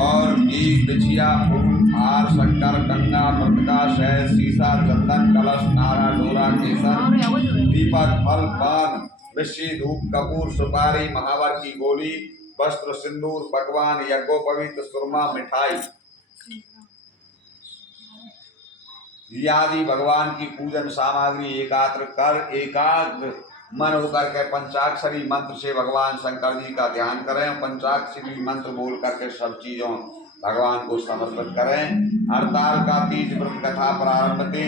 और घी बिछिया फूल हार शक्कर गंगा मृतका शहद शीशा चंदन कलश नारा डोरा केसर दीपक फल पान मिश्री धूप कपूर सुपारी महावर की गोली वस्त्र सिंदूर पकवान यज्ञोपवीत सुरमा मिठाई आदि भगवान की पूजन सामग्री एकाग्र मन होकर के पंचाक्षरी मंत्र से भगवान शंकर जी का ध्यान करें। पंचाक्षरी मंत्र बोल करके सब चीजों भगवान को समर्पित करें। हड़ताल का तीज व्रत कथा प्रारंभ थी।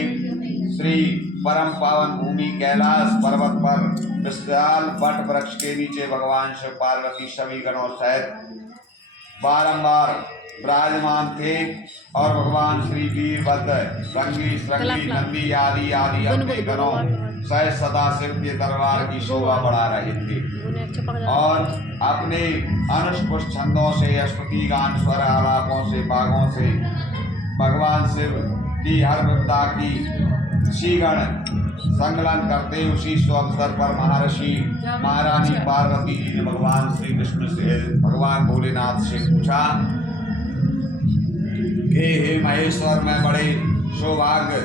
श्री परम पावन भूमि कैलाश पर्वत पर विशाल वट वृक्ष के नीचे भगवान शिव पार्वती सभी गणों सहित बारंबार विराजमान थे और भगवान श्री वीरभद्र रंगी श्रृंगी नंदी आदि आदि अपने गणों सह सदा शिव के दरबार की शोभा बढ़ा रहे थे और अपने अनुष्पुष छंदों से स्तुति गान स्वर आलापों से बागों से भगवान शिव की हर विपदा की ऋषिगण संकलन करते उसी अवसर पर महर्षि महारानी पार्वती जी ने भगवान श्री कृष्ण से भगवान भोलेनाथ से पूछा कि हे महेश्वर, मैं बड़े सौभाग्य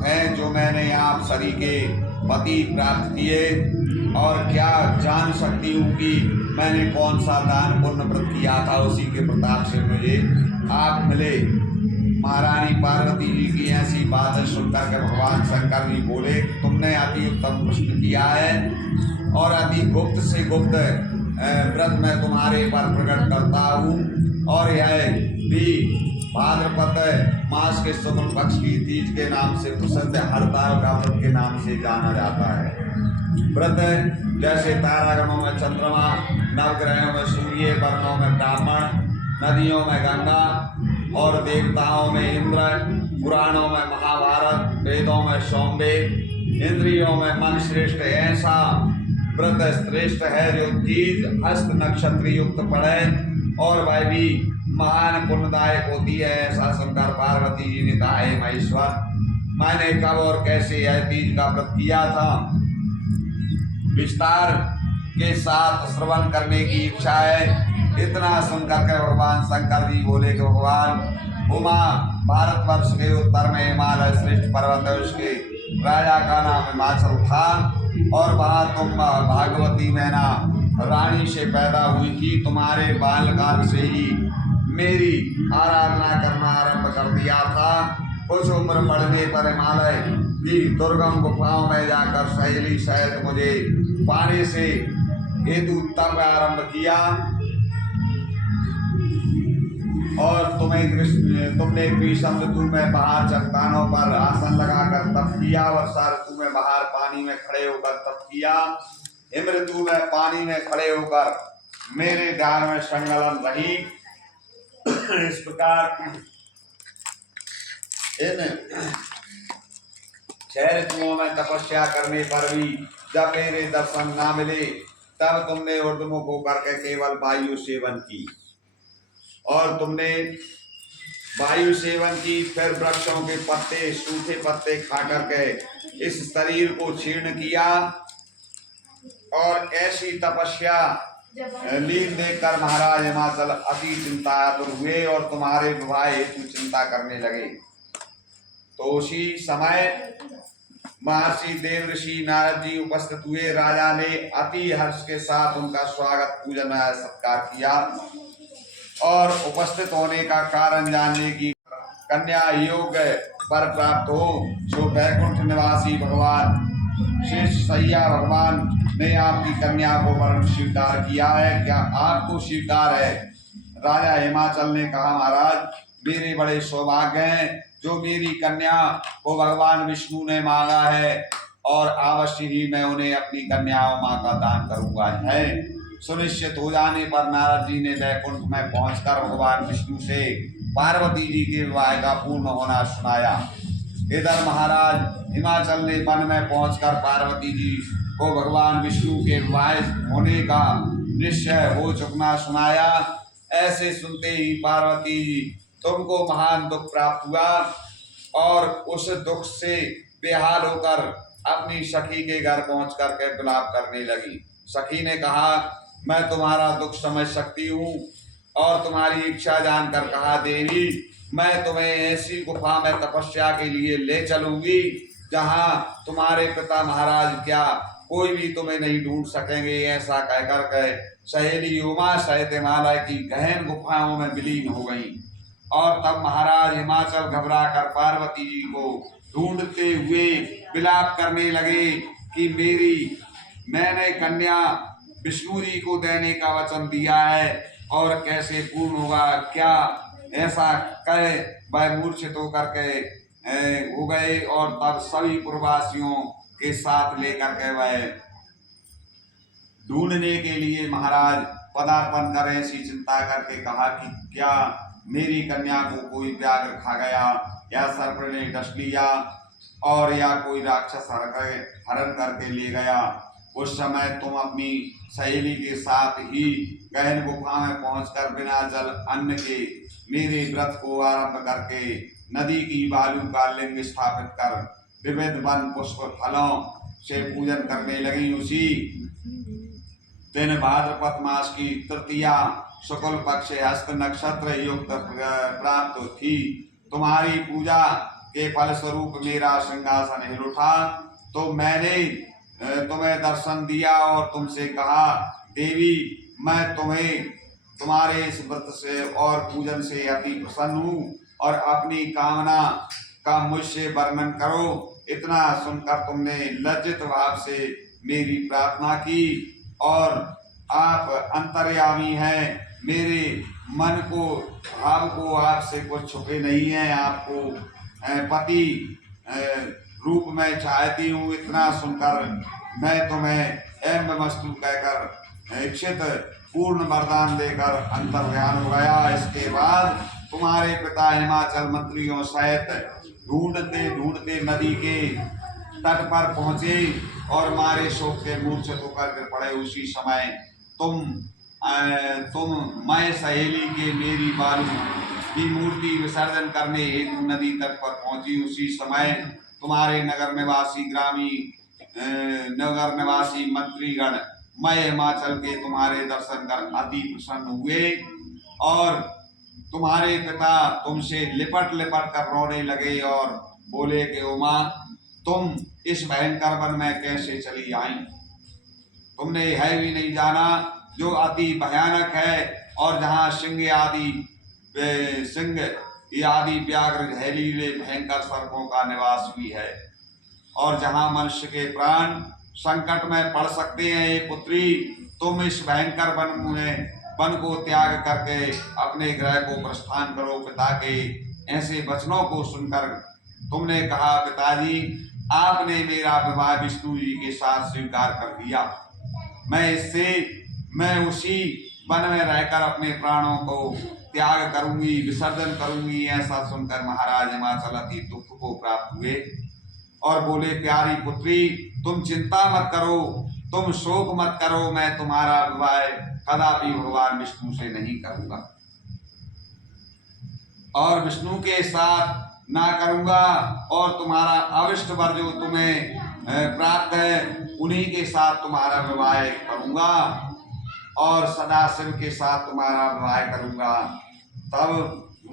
हैं जो मैंने आप सभी के पति प्राप्त किए और क्या जान सकती हूँ कि मैंने कौन सा दान पुण्य व्रत किया था, उसी के प्रताप से मुझे आप मिले। महारानी पार्वती जी की ऐसी बात सुनकर के भगवान शंकर जी बोले, तुमने अति उत्तम प्रश्न किया है और अति गुप्त से गुप्त व्रत मैं तुम्हारे पर प्रकट करता हूँ और यह भी भाद्रपद मास के शुक्ल पक्ष की तीज के नाम से प्रसिद्ध हड़ताल का व्रत के नाम से जाना जाता है। व्रत जैसे तारागणों में चंद्रमा, नवग्रहों में सूर्य, वर्णों में ब्राह्मण, नदियों में गंगा और देवताओं में इंद्र, पुराणों में महाभारत, वेदों में सोमवेद, इंद्रियों में मन श्रेष्ठ, ऐसा व्रत श्रेष्ठ है जो तीज हस्त नक्षत्र युक्त पड़े और वह भी महान पुण्यदायक होती है। ऐसा शंकर पार्वती जी ने कहा, है महेश्वर, मैंने कब और कैसे यह तीज का व्रत किया था, विस्तार के साथ श्रवण करने की इच्छा है। इतना सुनकर के भगवान शंकर जी बोले कि भगवान उमा भारतवर्ष के उत्तर में हिमालय श्रेष्ठ पर्वत है, उसके राजा का नाम हिमाचल था और वहाँ तुम भागवती मैना रानी से पैदा हुई थी। तुम्हारे बालकाल से ही मेरी आराधना करना आरंभ कर दिया था। कुछ उम्र बढ़ने पर हिमालय की दुर्गम गुफाओं में जाकर सहेली सहित मुझे पाने से हेतु तप आरंभ किया और तुमने ग्रीष्म ऋतु में बाहर चट्टानों पर आसन लगाकर तप किया, वर्षा ऋतु में बाहर पानी में खड़े होकर तप किया, हिम ऋतु में पानी में खड़े होकर मेरे ध्यान में संलग्न रही। इस प्रकार इन 6 ऋतुओं में तपस्या करने पर भी जब मेरे दर्शन ना मिले तब तुमने ऊर्ध्वमुख होकर के केवल वायु सेवन की और तुमने वायु सेवन की, फिर वृक्षों के पत्ते सूखे पत्ते खा करके इस शरीर को क्षीर्ण किया और ऐसी तपस्या लीन देखकर महाराज हिमाचल अति चिंतातुर हुए और तुम्हारे विवाह हेतु चिंता करने लगे। तो उसी समय महर्षि देव ऋषि नारद जी उपस्थित हुए। राजा ने अति हर्ष के साथ उनका स्वागत पूजन सत्कार किया और उपस्थित होने का कारण जानने की कन्या योग्य पर प्राप्त हो जो वैकुंठ निवासी भगवान शेष सैया भगवान ने आपकी कन्या को वरण स्वीकार किया है, क्या आपको स्वीकार है? राजा हिमाचल ने कहा, महाराज मेरे बड़े सौभाग्य हैं जो मेरी कन्या को भगवान विष्णु ने मांगा है और अवश्य ही मैं उन्हें अपनी कन्याओं मां का दान करूंगा। है सुनिश्चित हो जाने पर नारद जी ने वैकुंठ में पहुंचकर भगवान विष्णु से पार्वती जी के विवाह का पूर्ण होना सुनाया। इधर महाराज हिमाचल ने वन में पहुंचकर पार्वती जी को भगवान विष्णु के विवाह होने का निश्चय हो चुकना सुनाया। ऐसे सुनते ही पार्वती जी तुमको महान दुख प्राप्त हुआ और उस दुख से बेहाल होकर अपनी सखी के घर पहुंच करके विलाप करने लगी। सखी ने कहा, मैं तुम्हारा दुख समझ सकती हूँ और तुम्हारी इच्छा जानकर कहा, देवी मैं तुम्हें ऐसी गुफा में तपस्या के लिए ले चलूंगी जहां तुम्हारे पिता महाराज क्या कोई भी तुम्हें नहीं ढूंढ सकेंगे। ऐसा कहकर के सहेली उमा सहित हिमालय की गहन गुफाओं में विलीन हो गई। और तब महाराज हिमाचल घबरा कर पार्वती जी को ढूंढते हुए विलाप करने लगे कि मैंने कन्या विष्णु जी को देने का वचन दिया है और कैसे पूर्ण होगा, क्या ऐसा कहे वह मूर्छित होकर के हो गए। और तब सभी पुरवासियों के साथ लेकर के वह ढूंढने के लिए महाराज पदार्पण कर ऐसी चिंता करके कहा कि क्या मेरी कन्या को कोई व्याघ्र खा गया या सर्प ने डस लिया और या कोई राक्षस हरण करके ले गया। उस समय तुम अपनी सहेली के साथ ही गहन गुफा में पहुंचकर बिना जल अन्न के मेरे व्रत को आरंभ करके नदी की बालू का लिंग स्थापित कर विविध वन पुष्प फलों से पूजन करने लगी। उसी दिन भाद्रपद मास की तृतीया शुक्ल पक्ष हस्त नक्षत्र युक्त प्राप्त थी। तुम्हारी पूजा के फल स्वरूप मेरा सिंहासन हिल उठा, तो मैंने तुम्हें दर्शन दिया और तुमसे कहा, देवी मैं तुम्हें तुम्हारे इस व्रत से और पूजन से अति प्रसन्न हूँ और अपनी कामना का मुझसे वर्णन करो। इतना सुनकर तुमने लज्जित भाव से मेरी प्रार्थना की और आप अंतर्यामी हैं, मेरे मन को भाव को आपसे कुछ छुपे नहीं है, आपको पति रूप में चाहती हूँ। इतना सुनकर मैं तुम्हें एम वस्तु कहकर इच्छित पूर्ण वरदान देकर अंतर्ध्यान हो गया। इसके बाद तुम्हारे पिता हिमाचल मंत्रियों सहित ढूंढते ढूंढते नदी के तट पर पहुंचे और मारे शोक से मूर्छित होकर गिर पड़े। उसी समय तुम मैं सहेली के मेरी बालू की मूर्ति विसर्जन करने हेतु नदी तट पर पहुंची। उसी समय तुम्हारे नगर निवासी मंत्रीगण मैं हिमाचल के तुम्हारे दर्शन कर अति प्रसन्न हुए और तुम्हारे पिता तुमसे लिपट लिपट कर रोने लगे और बोले कि उमा तुम इस भयंकर वन में कैसे चली आई, तुमने यह भी नहीं जाना जो अति भयानक है और जहाँ सिंह आदि व्याघ्र जहरीले भयंकर सर्पों का निवास भी है और जहाँ मनुष्य के प्राण संकट में पड़ सकते हैं। ये पुत्री तुम इस भयंकर वन को त्याग करके अपने गृह को प्रस्थान करो। पिता के ऐसे वचनों को सुनकर तुमने कहा, पिताजी आपने मेरा विवाह विष्णु जी के साथ स्वीकार कर दिया, मैं उसी वन में रहकर अपने प्राणों को त्याग करूंगी, विसर्जन करूंगी। ऐसा सुनकर महाराज हिमाचल अति दुख को प्राप्त हुए और बोले, प्यारी पुत्री तुम चिंता मत करो, तुम शोक मत करो, मैं तुम्हारा विवाह कदापि भगवान विष्णु से नहीं करूंगा और विष्णु के साथ ना करूंगा और तुम्हारा अविष्ट वर जो तुम्हें प्राप्त है उन्हीं के साथ तुम्हारा विवाह करूंगा और सदाशिव के साथ तुम्हारा विवाह करूंगा। तब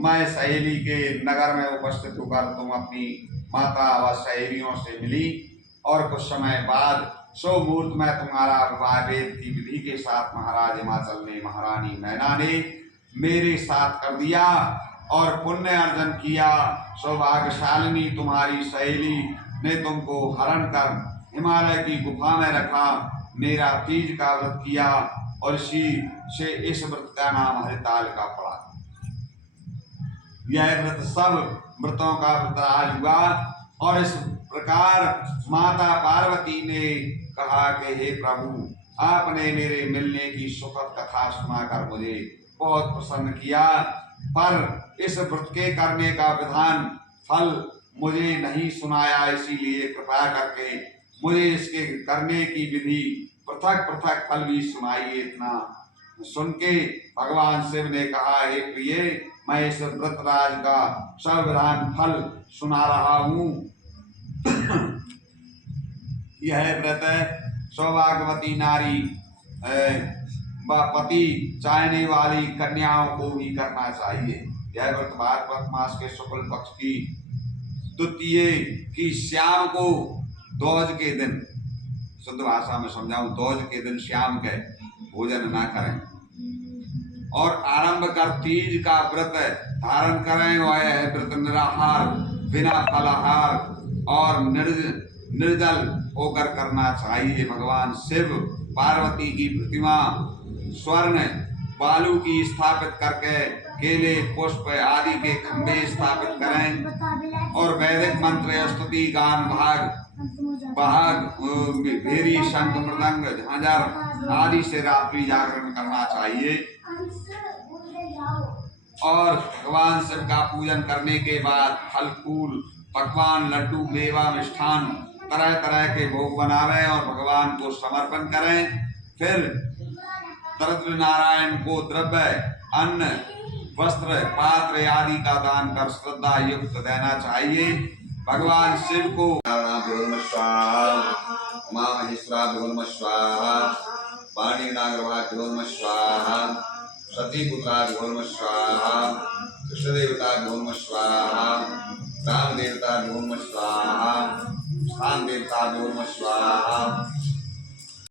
मैं सहेली के नगर में उपस्थित होकर तुम अपनी माता व सहेलियों से मिली और कुछ समय बाद सो मुहूर्त में तुम्हारा विवाह वेद की विधि के साथ महाराज हिमाचल ने महारानी मैना ने मेरे साथ कर दिया और पुण्य अर्जन किया। सौभाग्यशालिनी तुम्हारी सहेली ने तुमको हरण कर हिमालय की गुफा में रखा, मेरा तीज का व्रत किया और इसी से इस व्रत का नाम हरिताल का पड़ा। यह व्रत सब व्रतों का व्रतराज हुआ और इस प्रकार माता पार्वती ने कहा कि हे प्रभु आपने मेरे मिलने की सुखद कथा सुनाकर मुझे बहुत प्रसन्न किया, पर इस व्रत के करने का विधान फल मुझे नहीं सुनाया, इसीलिए कृपया करके मुझे इसके करने की विधि पृथक पृथक फल भी सुनाइए। इतना सुन के भगवान शिव ने कहा, हे प्रिय मैं इस व्रतराज का संविधान फल सुना रहा हूँ। यह व्रत सौभाग्यवती नारी व पति चाहने वाली कन्याओं को भी करना चाहिए। यह व्रत भाद्रपद मास के शुक्ल पक्ष की द्वितीय की शाम को दोज के दिन, शुद्ध भाषा में समझाऊं, दोज के दिन शाम के भोजन ना करें और आरंभ कर तीज का व्रत धारण करें। वह है व्रत निराहार, बिना फलाहार और निर्जल होकर करना चाहिए। भगवान शिव पार्वती की प्रतिमा स्वर्ण बालू की स्थापित करके केले पुष्प आदि के खंभे स्थापित करें और वैदिक मंत्र स्तुति गान भेरी शंख मृदंग झांझर आदि से रात्रि जागरण करना चाहिए। और भगवान शिव का पूजन करने के बाद फल फूल पकवान लड्डू मेवा मिष्ठान तरह तरह के भोग बनावें और भगवान को समर्पण करें। फिर दरिद्र नारायण को द्रव्य अन्न वस्त्र पात्र आदि का दान कर श्रद्धा युक्त देना चाहिए। भगवान शिव को पाणी नागर्भा स्वाहा, सतीपुत्रा स्वाहा, कृष्ण देवता स्वाहा, राम देवता स्वाहा, स्थान देवता स्वाहा,